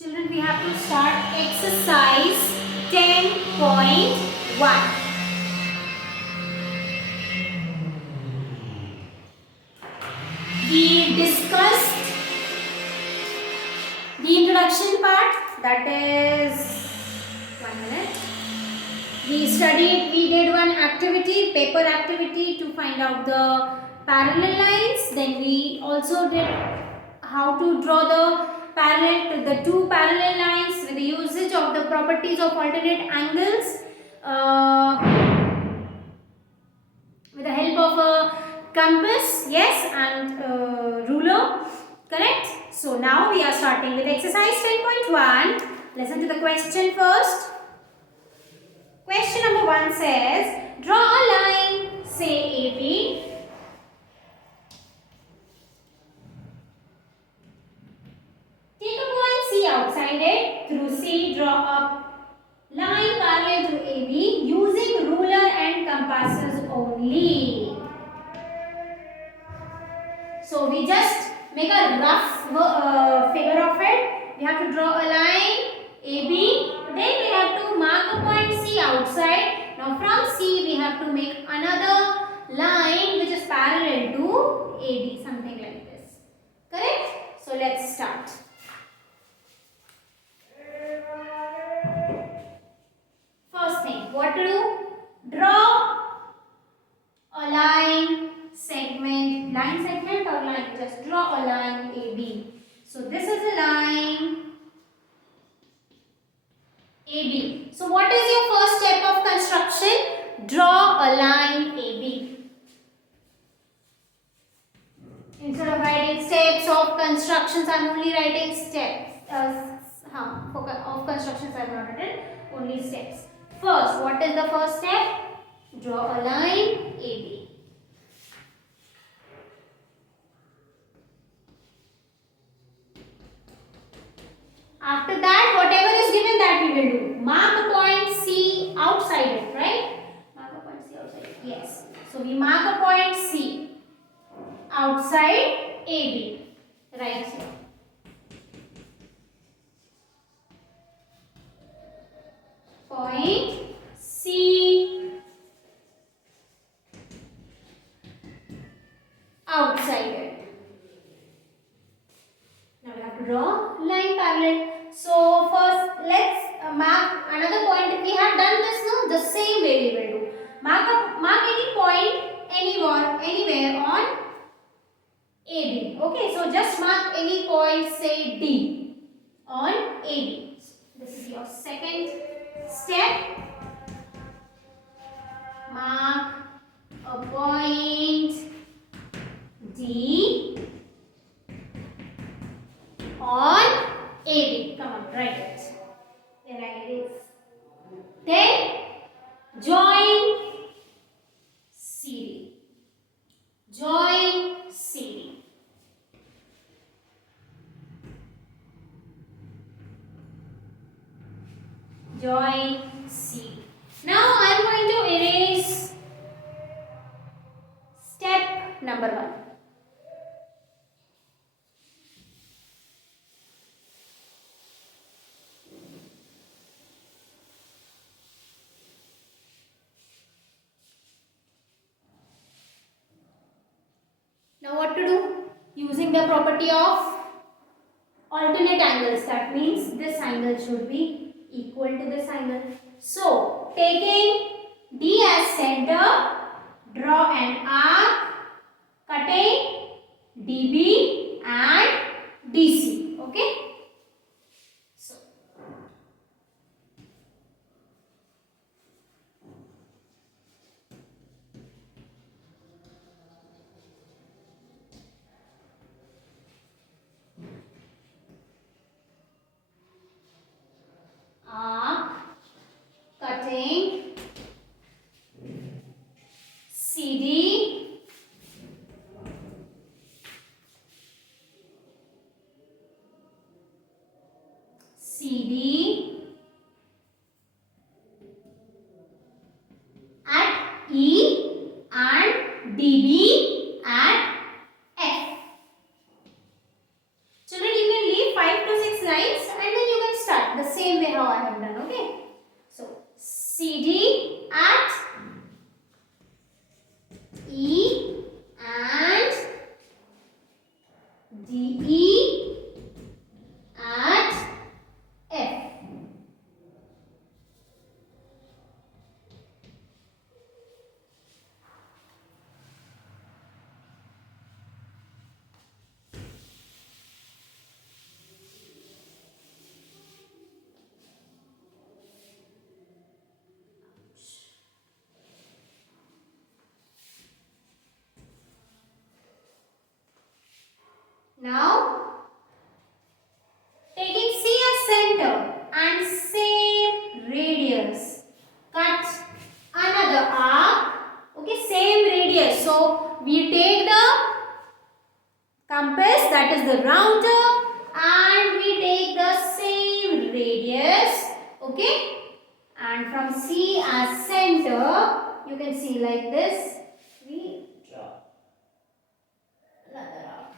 Children, we have to start exercise 10.1. We discussed the introduction part, that is 1 minute. We did one activity, paper activity, to find out the parallel lines. Then we also did how to draw the two parallel lines with the usage of the properties of alternate angles with the help of a compass, yes, and ruler, correct? So now we are starting with exercise 10.1. Listen to the question first. Question number 1 says, draw a line, say AB. Take a point C outside it. Through C, draw a line parallel to AB using ruler and compasses only. So we just make a rough figure of it. We have to draw a line AB. Then we have to mark a point C outside. Now from C we have to make another line which is parallel to AB. Something like this. Correct? So let's start. First thing, what to do? Draw a line segment or line, just draw a line AB. So this is a line AB. So what is your first step of construction? Draw a line AB. Instead of writing steps of constructions, I am only writing steps. Of constructions I have not written, only steps. First, what is the first step? Draw a line AB. After that, whatever is given, that we will do. Mark a point C outside it, right? Mark a point C outside it. Yes. So we mark a point C outside AB. Right here. Point C outside it. Now we have to draw line parallel. So first let's mark another point. We have done this, no? The same way we will do. Mark any point anywhere on AB. Okay, so just mark any point, say D, on AB. So this is your second step. Mark a point D on AB. Come on, write it. Then I erase. Then join CD. Join CD. Join CD. Now I am going to erase step number 1. Now what to do? Using the property of alternate angles, that means this angle should be equal to this angle. So taking D as center, draw an arc cutting DB and DC. Okay? So arc cutting CD at E and DB at F. Children, you can leave 5 to 6 lines and then you the same way how I have done. Okay. So CD at E and DE at F. Now, taking C as center and same radius, cut another arc. Okay, same radius. So, we take the compass, that is the router, and we take the same radius. Okay, and from C as center, you can see like this. We draw another arc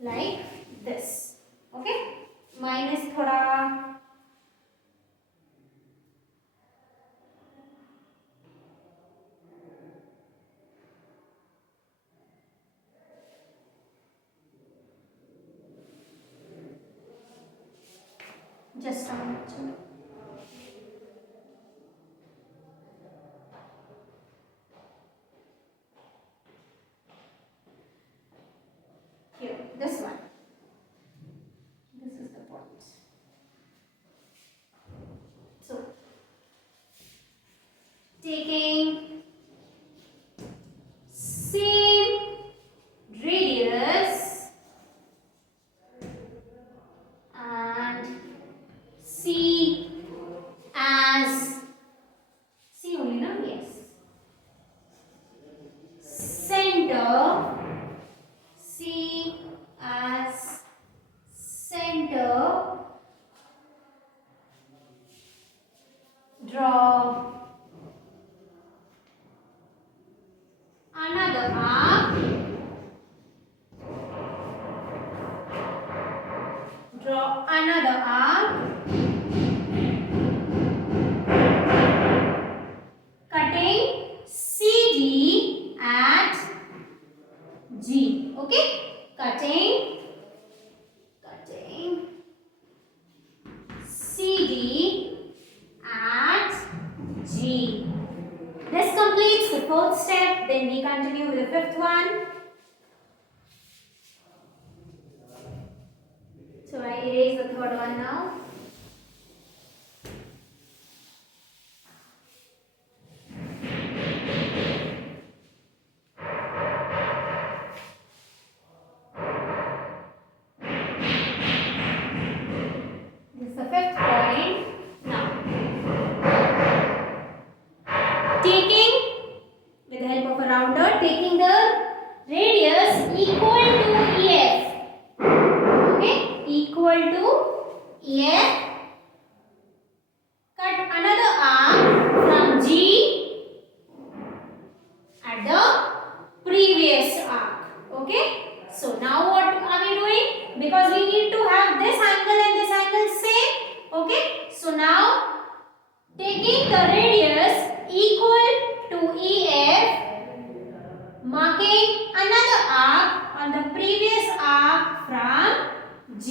like this. Okay, minus thoda just a minute. Here, this one. This is the point. So, taking same radius and C as C only, no? Yes. Center. C as center. Draw another arc. Draw another arc. Cutting CD at G. Okay? Cutting CD at G. This completes the fourth step. Then we continue with the fifth one. So I erase the third one now. This is the fifth point. Now, taking with the help of a router, taking the radius equal to EF. Okay, equal to EF. Cut another arc from G at the previous arc. Okay, so now what are we doing? Because we need to have this angle and this angle same. Okay, so now taking the radius equal to EF, marking another arc on the previous arc from G.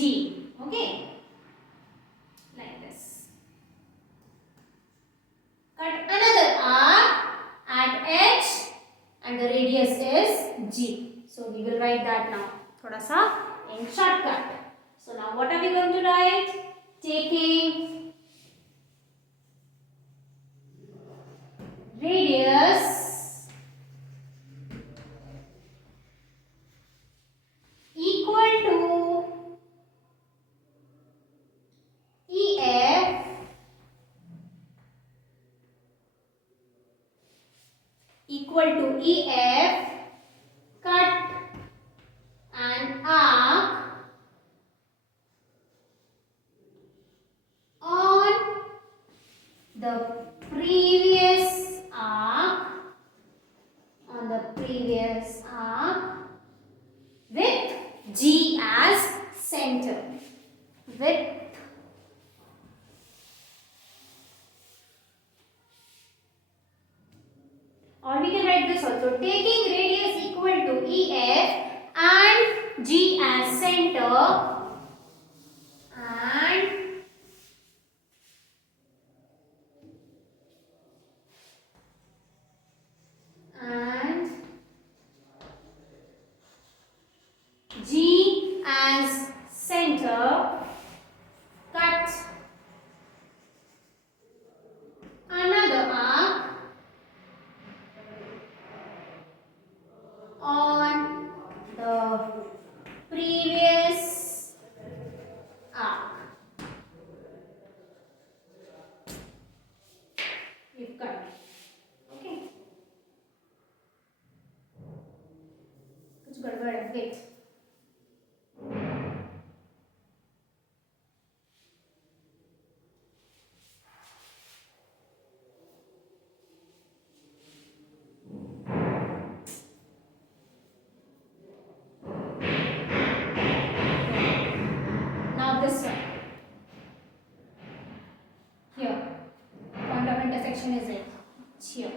Okay, like this. Cut another arc at H and the radius is G. So we will write that now. Thoda sa in shortcut. So now what are we going to write? Taking radius equal to EF cut an arc on the previous arc with G as center. With Or we can write this also. Taking radius equal to EF and G as center and G as center, cut another arc on the previous arc. We've cut. Okay. कुछ गड़बड़ है. Wait. Now this one. Here. Point of intersection is it? Here.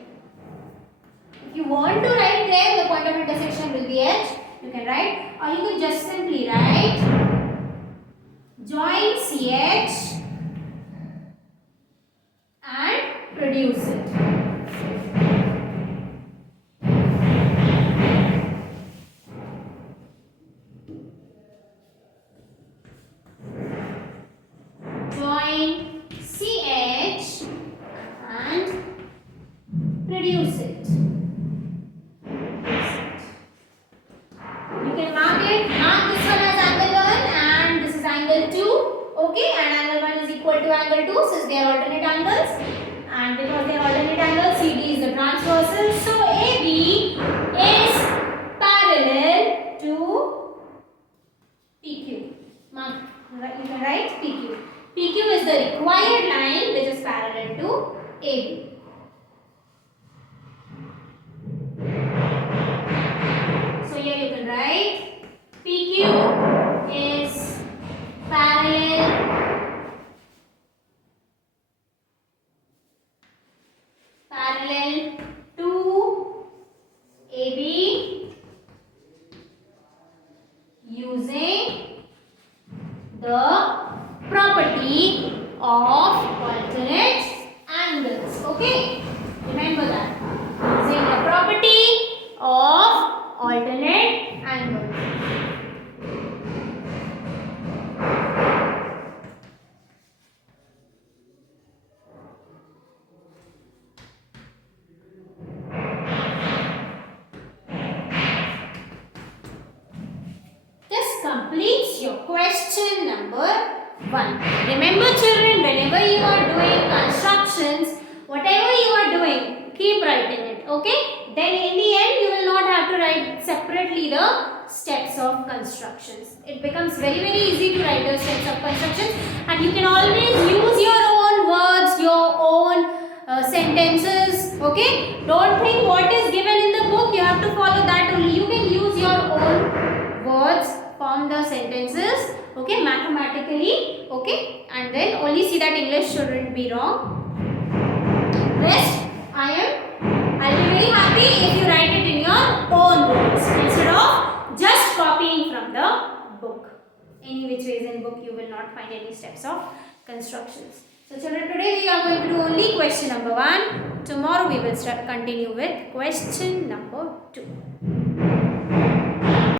If you want to write there, the point of intersection will be H. You can write, or you can just simply write join CH and produce it. Join CH and produce it. You can mark it. Mark this one as angle 1 and this is angle 2. Okay, and angle 1 is equal to angle 2 since they are alternate angles. And because they are alternate angles, CD is the transversal. So AB is parallel to PQ. Mark. You can write PQ. PQ is the required line which is parallel to AB. So here you can write PQ is parallel to AB using the property of alternate angles. Okay, remember that. Using the property of alternate angles. This completes your question number 1. Remember children, whenever you are doing constructions, whatever you are doing, keep writing it, okay? Then in the end you will not have to write separately the steps of constructions. It becomes very easy to write the steps of constructions, and you can always use your own words, your own sentences, okay? Don't think what is given in the book, you have to follow that only. You can use your own words, form the sentences, okay, mathematically, okay, and then only see that English shouldn't be wrong. Rest, I'll be very happy if you write it in your own words instead of just copying from the book. Any which ways in book you will not find any steps of constructions. So children, today we are going to do only question number 1. Tomorrow we will continue with question number 2.